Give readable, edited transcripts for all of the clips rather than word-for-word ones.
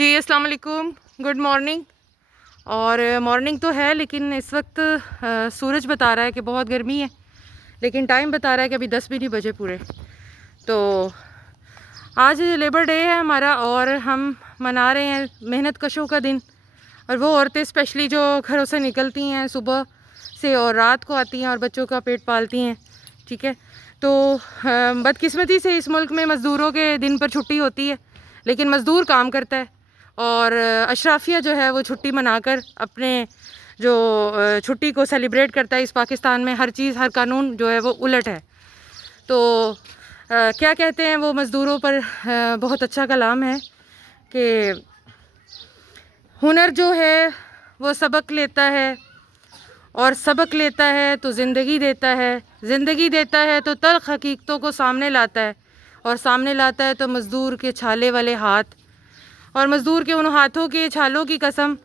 जी अस्सलाम वालेकुम, good morning. और मॉर्निंग तो है लेकिन इस वक्त सूरज बता रहा है कि बहुत गर्मी है, लेकिन टाइम बता रहा है कि अभी 10 भी नहीं बजे पूरे। तो आज लेबर डे है हमारा और हम मना रहे हैं मेहनत कशों का दिन। और वो औरतें स्पेशली जो घरों से निकलती हैं सुबह से और रात को आती हैं और बच्चों का पेट पालती हैं, ठीक है। तो बदकिस्मती से इस मुल्क में मज़दूरों के दिन पर छुट्टी होती है, लेकिन मज़दूर काम करता है और अशराफिया जो है वो छुट्टी मनाकर अपने जो छुट्टी को सेलिब्रेट करता है। इस पाकिस्तान में हर चीज़, हर कानून जो है वो उलट है। तो क्या कहते हैं वो मज़दूरों पर बहुत अच्छा कलाम है कि हुनर जो है वो सबक लेता है और सबक लेता है तो ज़िंदगी देता है, ज़िंदगी देता है तो तल्ख़ हकीकतों को सामने लाता है और सामने लाता है तो मज़दूर के छाले वाले हाथ और मज़दूर के उन हाथों के छालों की कसम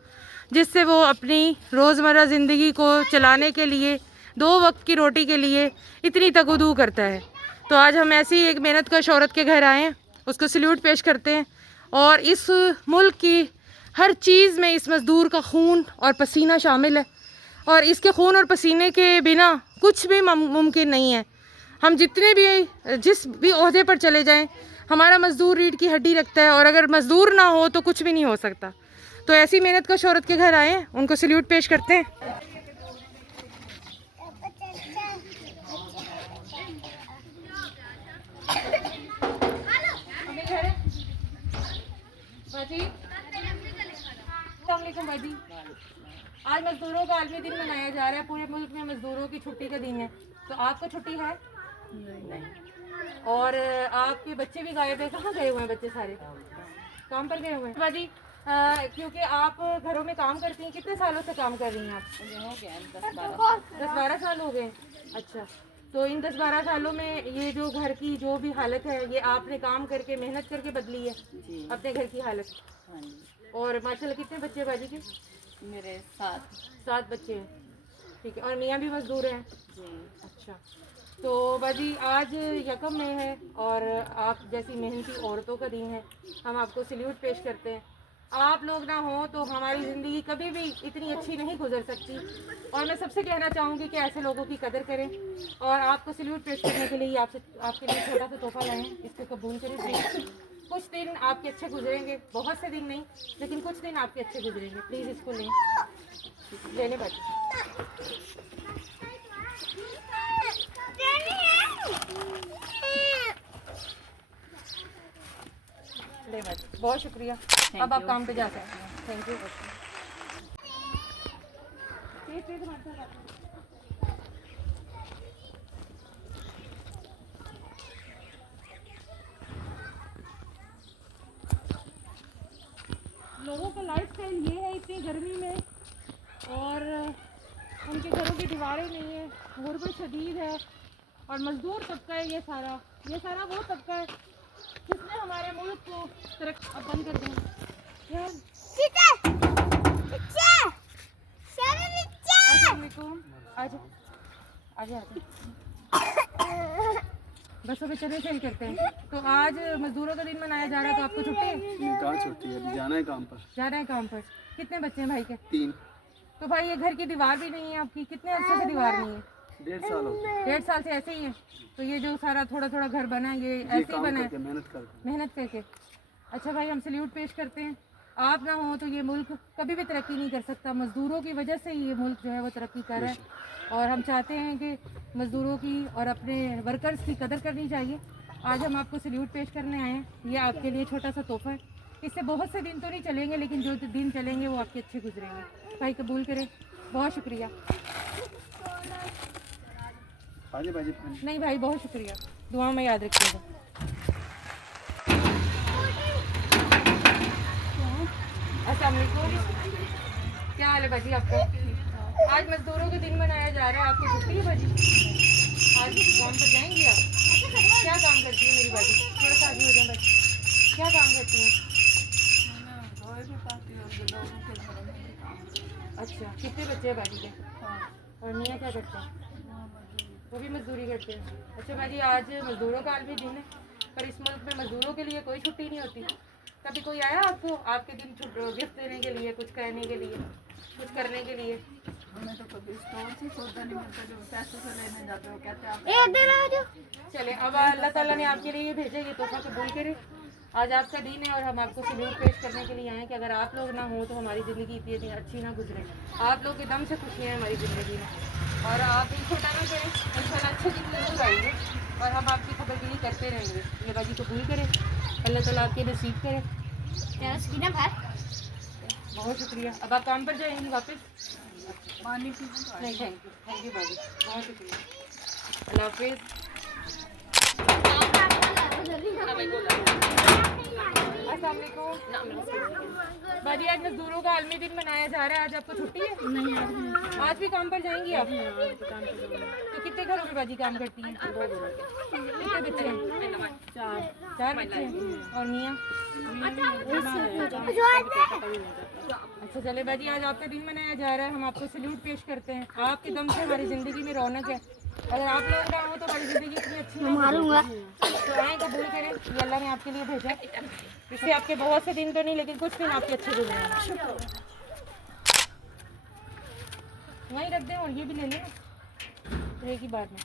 जिससे वो अपनी रोज़मर्रा ज़िंदगी को चलाने के लिए, 2 वक्त की रोटी के लिए इतनी तगदू करता है। तो आज हम ऐसी एक मेहनतकश औरत के घर आए हैं, उसको सल्यूट पेश करते हैं। और इस मुल्क की हर चीज़ में इस मज़दूर का खून और पसीना शामिल है और इसके खून और पसीने के बिना कुछ भी मुमकिन नहीं है। हम जिस भी ओहदे पर चले जाएं, हमारा मज़दूर रीढ़ की हड्डी रखता है और अगर मज़दूर ना हो तो कुछ भी नहीं हो सकता। तो ऐसी मेहनत कश औरत के घर आए हैं, उनको सल्यूट पेश करते हैं। भाजी, आज मजदूरों का आलमी दिन मनाया जा रहा है। पूरे मुल्क में मजदूरों की छुट्टी का दिन है, तो आपको छुट्टी है? नहीं। और आपके बच्चे भी गायब है, कहाँ गए हुए हैं बच्चे? सारे काम पर गए हुए हैं। भाजी क्योंकि आप घरों में काम करती हैं, कितने सालों से काम कर रही हैं आप? हो गए 10-12 साल हो गए। अच्छा, तो इन 10-12 सालों में ये जो घर की जो भी हालत है, ये आपने काम करके मेहनत करके बदली है अपने घर की हालत? हाँ। और माशाल्लाह कितने बच्चे बाजी के? मेरे 7 बच्चे हैं, ठीक है। और मियाँ भी मजदूर हैं जी? अच्छा, तो बाजी आज यकम में है और आप जैसी मेहनती औरतों का दिन है, हम आपको सल्यूट पेश करते हैं। आप लोग ना हो तो हमारी ज़िंदगी कभी भी इतनी अच्छी नहीं गुजर सकती। और मैं सबसे कहना चाहूँगी कि ऐसे लोगों की कदर करें। और आपको सल्यूट पेश करने के लिए आपके लिए छोटा सा तोहफा लाए हैं, इसको कबूल करें प्लीज़। कुछ दिन आपके अच्छे गुजरेंगे, बहुत से दिन नहीं, लेकिन कुछ दिन आपके अच्छे गुजरेंगे। प्लीज़ इसको लें, लेने बाकी बहुत शुक्रिया। अब आप काम पे जा सकते हैं। Thank you. लोगों का लाइफ स्टाइल ये है इतनी गर्मी में, और उनके घरों की दीवारें नहीं है, गुर्बत शदीद है और मजदूर तबका है। ये सारा वो तबका है जिसने हमारे मुल्क को तरक्की अब बंद कर दिया। बसों पे चने सेल करते हैं। तो आज मजदूरों का दिन मनाया जा रहा है, तो आपको छुट्टी है? कहाँ छुट्टी है, जाना है काम पर। जाना है काम पर। कितने बच्चे हैं भाई के? 3। तो भाई ये घर की दीवार भी नहीं है आपकी, कितने अर्से से दीवार नहीं है? 1.5 साल हो गए। 1.5 साल से ऐसे ही है। तो ये जो सारा थोड़ा थोड़ा घर बना है, ये ऐसे ही बना है मेहनत करके। अच्छा भाई, हम सल्यूट पेश करते हैं। आप ना हो तो ये मुल्क कभी भी तरक्की नहीं कर सकता। मज़दूरों की वजह से ही ये मुल्क जो है वो तरक्की कर रहा है और हम चाहते हैं कि मज़दूरों की और अपने वर्कर्स की कदर करनी चाहिए। आज हम आपको सल्यूट पेश करने आए हैं। ये आपके लिए छोटा सा तोहफा है। इससे बहुत से दिन तो नहीं चलेंगे, लेकिन जो दिन चलेंगे वो आपके अच्छे गुजरेंगे। भाई कबूल करें, बहुत शुक्रिया। नहीं भाई, बहुत शुक्रिया, दुआ में याद रखिएगा। क्या हाल है बाजी आपका? आज मजदूरों के दिन मनाया जा रहा है, आपकी छुट्टी है बाजी? आज काम पर जाएंगी आप? क्या काम करती है मेरी बाजी? थोड़ा सा आगे हो जाए बाजी। क्या काम करती हैं? अच्छा, कितने बच्चे हैं बाजी के? और मियाँ क्या करते हैं? वो भी मजदूरी करते हैं। अच्छा बाजी, आज मजदूरों का आलमी दिन है, पर इस मुल्क में मजदूरों के लिए कोई छुट्टी नहीं होती। कभी कोई आया आपको आपके दिन गिफ्ट देने के लिए, कुछ कहने के लिए, कुछ करने के लिए? हमें तो कभी स्टोर से सौदा नहीं मिलता, जो पैसे से लेने जाते हो कहते हैं आप। चले, अब अल्लाह ताला ने आपके लिए ये भेजा, ये तोहफा कबूल करे। आज आपका दिन है और हम आपको सलूट पेश करने के लिए आए हैं कि अगर आप लोग ना हो तो हमारी ज़िंदगी इतनी अच्छी ना गुजरे। आप लोग के दम से खुशियाँ हैं हमारी ज़िंदगी में, और आप इन छोटा ना करें, इंशाल्लाह अच्छे दिन जरूर आएंगे और हम आपकी खबरगिरी करते रहेंगे। ये बाजी कबूल करें, अल्लाह ताला आपके नसीब करे। बहुत शुक्रिया। अब आप काम पर जाएंगी वापस? पानी पीना नहीं, थैंक यू बाजी, बहुत शुक्रिया। अल्लाह हाफिज़। अस्सलाम वालेकुम। बाजी आज मजदूरों का आलमी दिन मनाया जा रहा है, आज आपको छुट्टी है? नहीं, आज भी काम पर जाएंगी आप? तो कितने घरों में बाजी काम करती हैं? कितने बच्चे हैं? चार बच्चे हैं। और मियाँ? अच्छा चले बाजी, आज आपका दिन मनाया जा रहा है, हम आपको सल्यूट पेश करते हैं। आपके दम से हमारी ज़िंदगी में रौनक है। अगर आप लोग ना हो तो हमारी ज़िंदगी इतनी अच्छी मारूंगा। तो आए कबूल करें, ये अल्लाह ने आपके लिए भेजा। इससे आपके बहुत से दिन तो नहीं, लेकिन कुछ दिन आपके अच्छे गुजरे हैं। वहीं रख दें और ये भी ले लें एक ही बार में।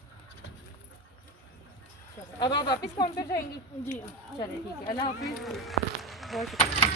चलो, अब आप वापस काम पर जाएंगी? जी। चलिए ठीक है, अल्लाह हाफिज़, बहुत शुक्रिया।